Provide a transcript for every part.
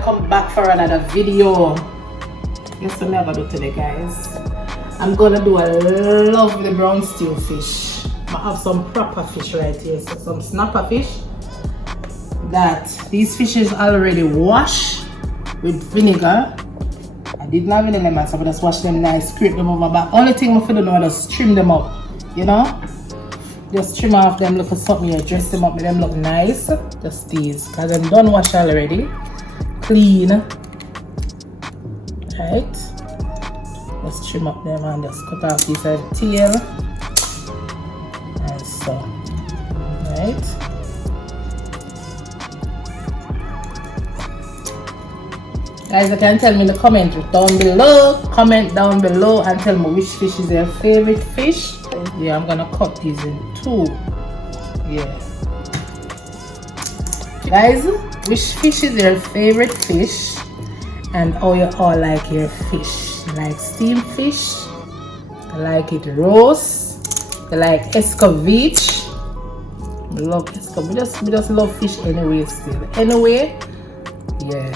welcome back for another video. Guess what I'm gonna do today, guys? I'm gonna do a lovely brown stew fish. I have some proper fish right here, so some snapper fish that these fishes already washed with vinegar. I didn't have any lemon, so I just wash them nice, scrape them over. But only thing I do now is just trim them up, you know? Just trim off them, look at something here, dress them up, make them look nice. Just these, because I'm done wash already. Clean. Right? Just trim up them and just cut off this tail. And so. Right? Guys, you can tell me in the comment down below. Comment down below and tell me which fish is your favorite fish. Yeah, I'm gonna cut these in two. Yeah. Guys, which fish is your favorite fish? And how you all like your fish? You like steamed fish? You like it roast? You like escovitch? I love escovitch. We just love fish anyway still. Anyway, yeah.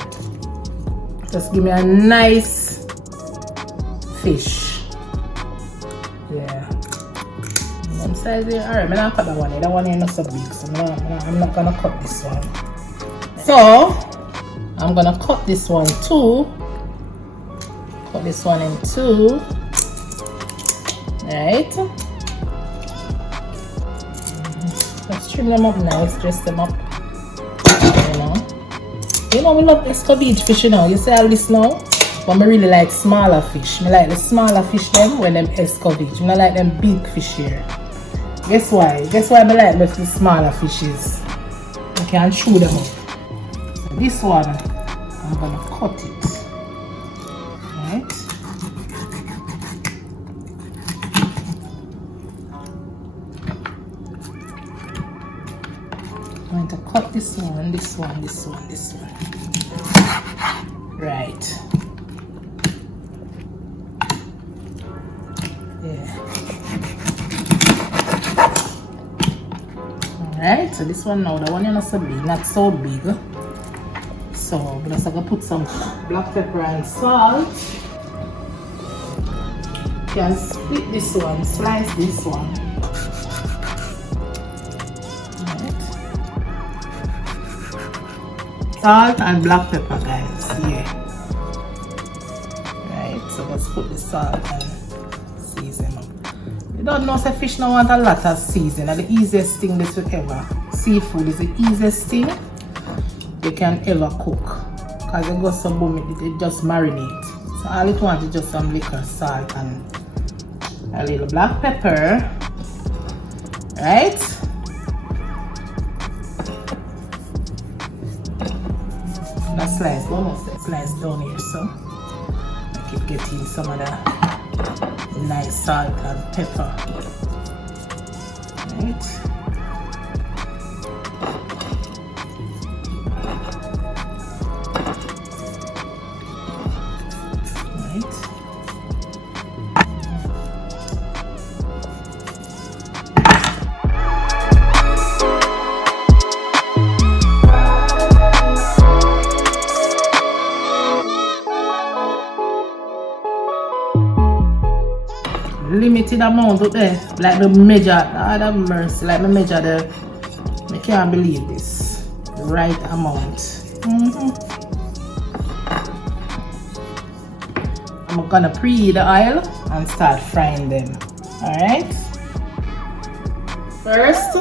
Just give me a nice fish. Yeah. One size here. Alright, I'm not cut that one. That one ain't not so big, so I'm not gonna cut this one. So I'm gonna cut this one too. Cut this one in two. Right. Just trim them up nice, dress them up. You know, we love escovitch fish, you know. You see all this now? But I really like smaller fish. I like the smaller fish them when them escovitch. I like them big fish here. Guess why? Guess why I like the smaller fishes? I can chew them up. So this one, I'm gonna cut it. Right? I'm going to cut this one, this one, this one, this one. Right. Yeah. Alright, so this one now, the one is not so big, not so big. So I'm just gonna put some black pepper and salt. You can split this one, slice this one. Salt and black pepper, guys. Yeah. Right, so let's put the salt and season up. You don't know, say fish don't want a lot of seasoning. The easiest thing this will ever. Seafood is the easiest thing you can ever cook. Because it goes so boom, it just marinate. So all it wants is just some liquor, salt and a little black pepper. Right? Slice down here, so I keep getting some of the nice salt and pepper. Right. Limited amount up there, like the measure, other mercy, like the measure the, I can't believe this, the right amount. I'm gonna preheat the oil and start frying them. Alright, first,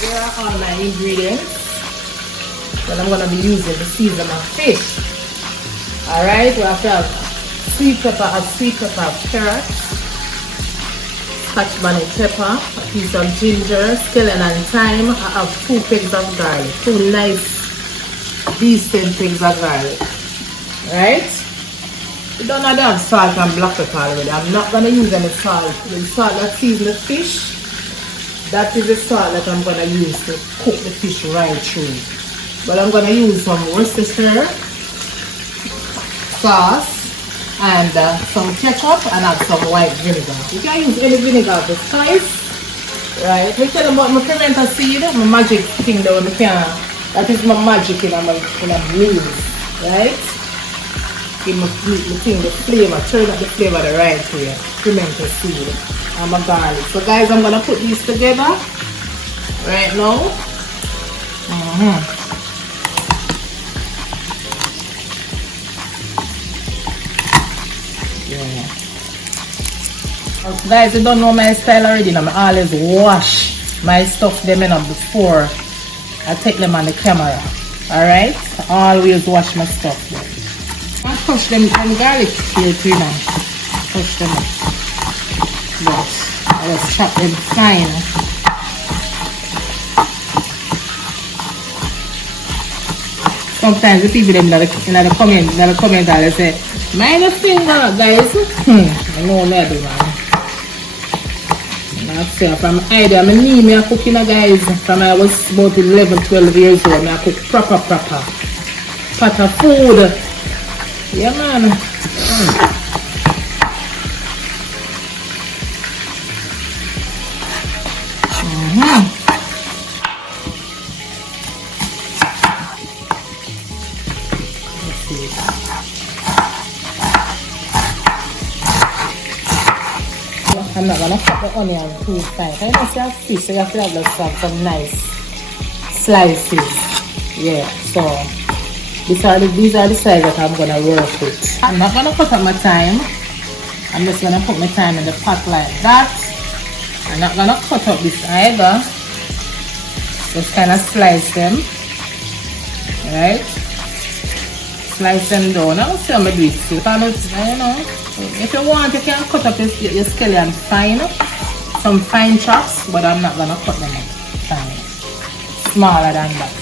here are all my ingredients that I'm going to be using to season my fish. Alright, we have to have sweet pepper, carrot, scotch bonnet pepper, a piece of ginger, scallion and thyme. I have 2 pegs of garlic, 2 nice, decent pegs of garlic. Right? We don't have salt and black pepper already. I'm not going to use any salt. The salt that seasons the fish, that is the salt that I'm going to use to cook the fish right through. But I'm gonna use some Worcestershire sauce and some ketchup and add some white vinegar. You can use any vinegar to spice, right? We tell about my pimento seed, my magic thing that when that is my magic in a meal, right? Give my thing the flavor, turn up the flavor the right way. Pimento seed and my garlic. So guys, I'm gonna put these together right now. Yeah. Guys, you don't know my style already. Now, I always wash my stuff them before I take them on the camera. Alright? Always wash my stuff then. I touch them garlic here too now. Touch them up. But I just chop them fine. Sometimes the people them in the comment they say, mind your finger guys. I know me do man. I say from idea, I need me a cooking guys. From I was about 11, 12 years old, I cook proper pot of food. Yeah man. I'm not gonna cut the onion too fine. I must have fish, so you have to have some nice slices. Yeah, so these are the size that I'm gonna work with. I'm not gonna cut up my time. I'm just gonna put my time in the pot like that. I'm not gonna cut up this either. Just kind of slice them. Right? Slice them down. I will see how I do it. So, you know, if you want, you can cut up your scallion fine. Some fine chops, but I'm not gonna cut them up fine. Smaller than that.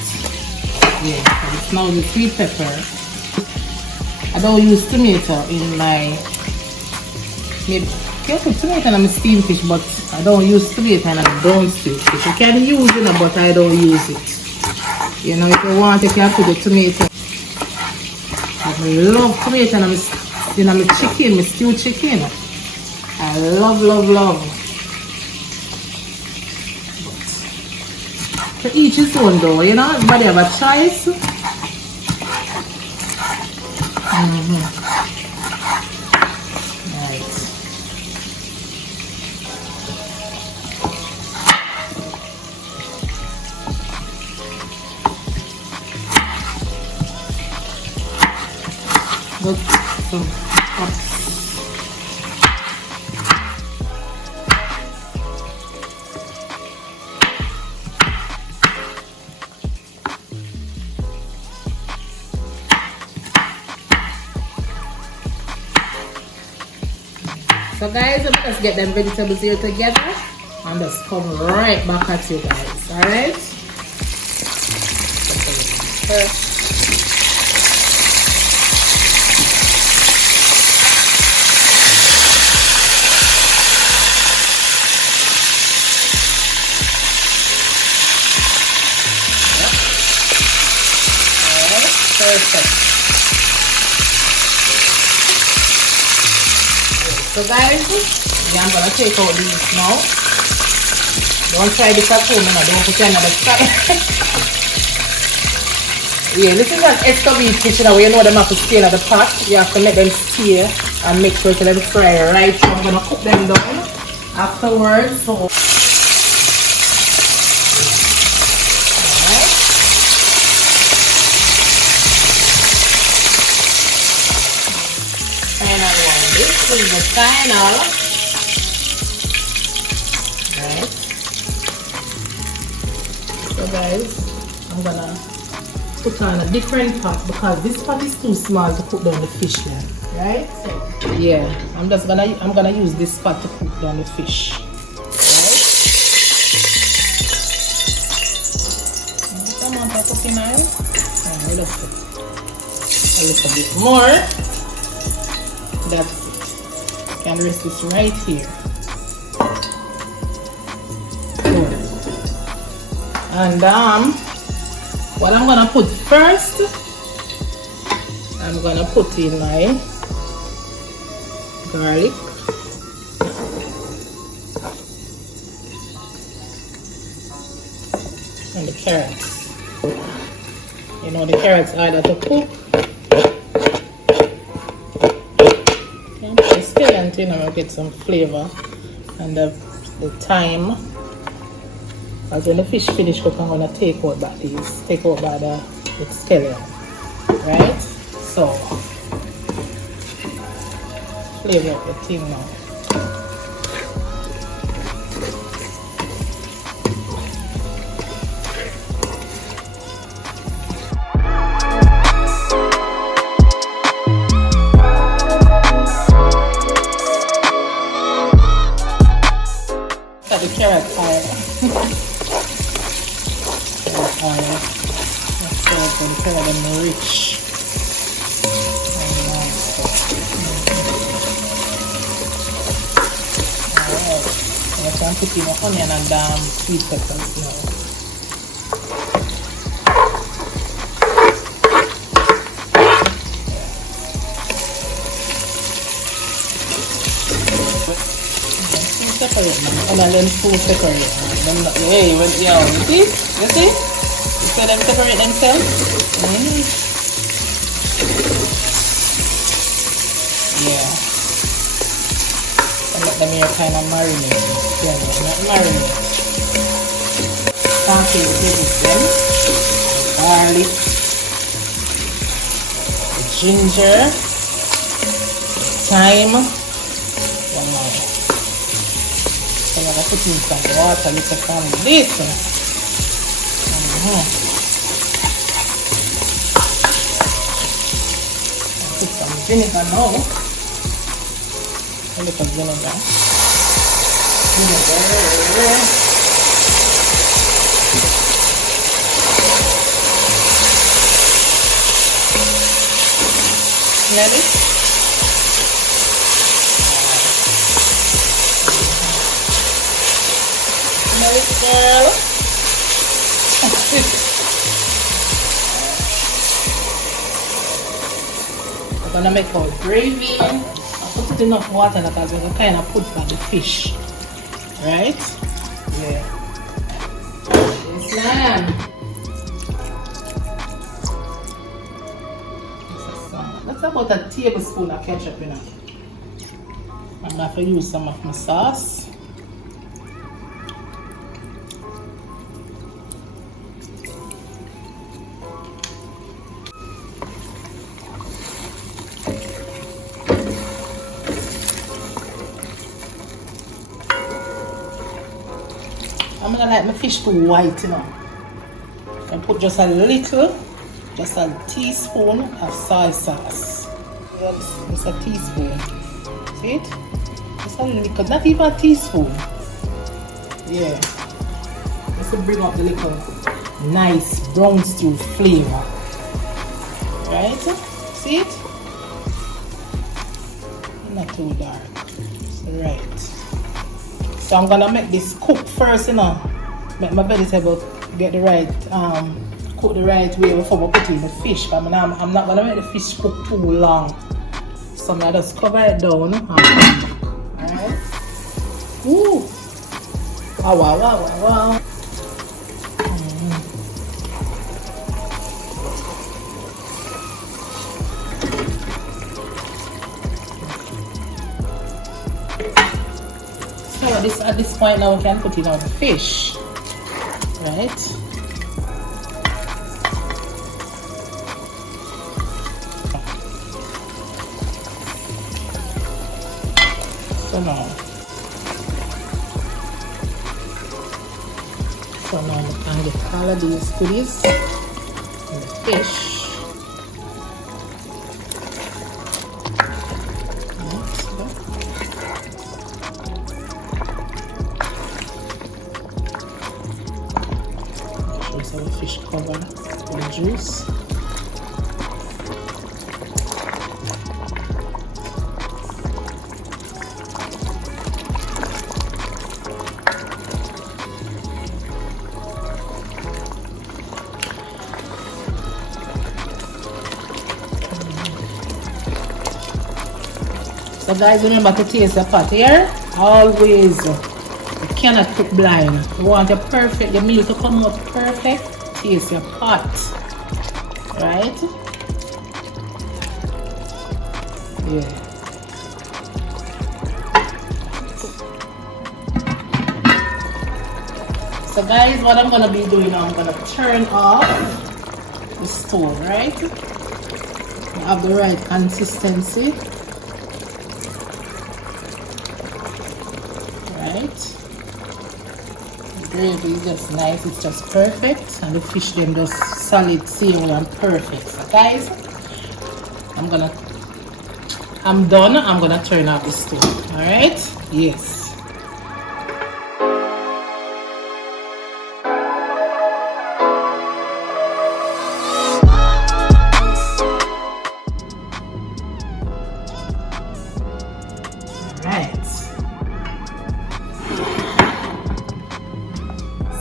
Yeah, so it's now the sweet pepper. I don't use tomato in my. Maybe you can put tomato in my steamed fish, but I don't use tomato in my brown steamed fish. You can use it, but I don't use it. You know, if you want, you can put the tomato. I love tomato in my chicken, my stewed chicken. I love. But to each his own though, you know, everybody have a choice. Right. Look, some cups. So guys, let's get them vegetables here together and just come right back at you guys. Alright? Perfect. So guys, I'm gonna take out these now. Don't try this at home, don't put another side. Yeah, this is an escovite fish, you know them have to stay in the pot. You have to make them stay and make sure to let them fry right. So I'm gonna cook them down afterwards. So this is the final. Right. So guys, I'm gonna put on a different pot because this pot is too small to cook down the fish there. Right? So, yeah, I'm gonna use this pot to cook down the fish. Right? Amount of cooking oil. And let's put a little bit more. That's can rest this right here. And What I'm gonna put first, I'm gonna put in my garlic. And the carrots. You know, the carrots either to cook. And the scallion, you know, get some flavor. And the thyme. As when the fish finish cook, I'm gonna take out by the scallion. Right? So flavor of the thing now. The carrot oil. Carrot oil. That's good. The carrot is rich. Alright. So I'm putting the onion and sweet peppers now. Separate man. And then two separate man. Hey, you see? You see? You see them separate themselves? Yeah. And let them here kind of marinate. Yeah, not marinate. Saute the veggies then. Garlic. The ginger. Thyme. One more. So I'm going to put in some water, little from this. Put some vinegar now. A little vinegar. Smell it? Girl. I'm gonna make our gravy. I put enough water that I'm gonna kind of put by the fish, right? Yeah. Yes, ma'am. That's about a tablespoon of ketchup, you know. I'm gonna have to use some of my sauce. I'm gonna like my fish too white, you know. And put just a teaspoon of soy sauce. Just a teaspoon. See it? Just a little, not even a teaspoon. Yeah. Just to bring up the little nice brown stew flavor. Right? See it? Not too dark. Right. So I'm gonna make this cook first, you know. Make my vegetable get the right, cook the right way before I put in the fish. I'm not gonna make the fish cook too long. So I'm gonna just cover it down. Alright. Ooh. Wow, wow, wow, wow. So at this point now we can put in our fish, right? So now we can get all of these goodies in the fish. So the fish cover with the juice. So guys, remember to taste the pot here. Always, you cannot cook blind. You want your meal to come out perfect. Taste your pot, right? Yeah. So guys, what I'm gonna be doing now, I'm gonna turn off the stove, right? Have the right consistency. Right, the gravy is just nice, it's just perfect, and the fish them just solid, savory and perfect. So guys, I'm done. I'm gonna turn off the stove. All right, yes.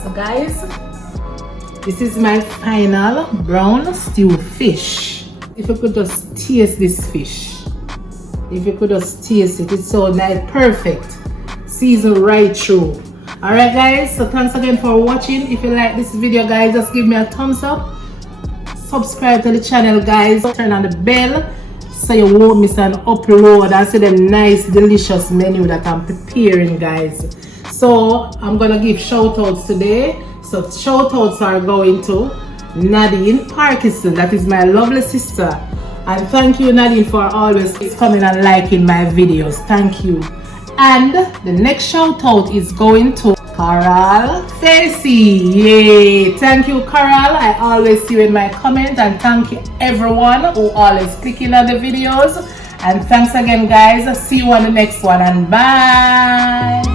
So guys, this is my final brown stew fish. If you could just taste this fish, if you could just taste it, it's so nice, perfect, seasoned right through. Alright guys, so thanks again for watching. If you like this video guys, just give me a thumbs up, subscribe to the channel guys, turn on the bell so you won't miss an upload and see the nice delicious menu that I'm preparing guys. So I'm gonna give shout outs today. So shout outs are going to Nadine Parkinson, that is my lovely sister, and thank you Nadine for always coming and liking my videos. Thank you. And the next shout out is going to Coral Facey. Yay, thank you Coral, I always see you in my comments, and thank you everyone who always clicking on the videos, and thanks again guys. See you on the next one, and bye.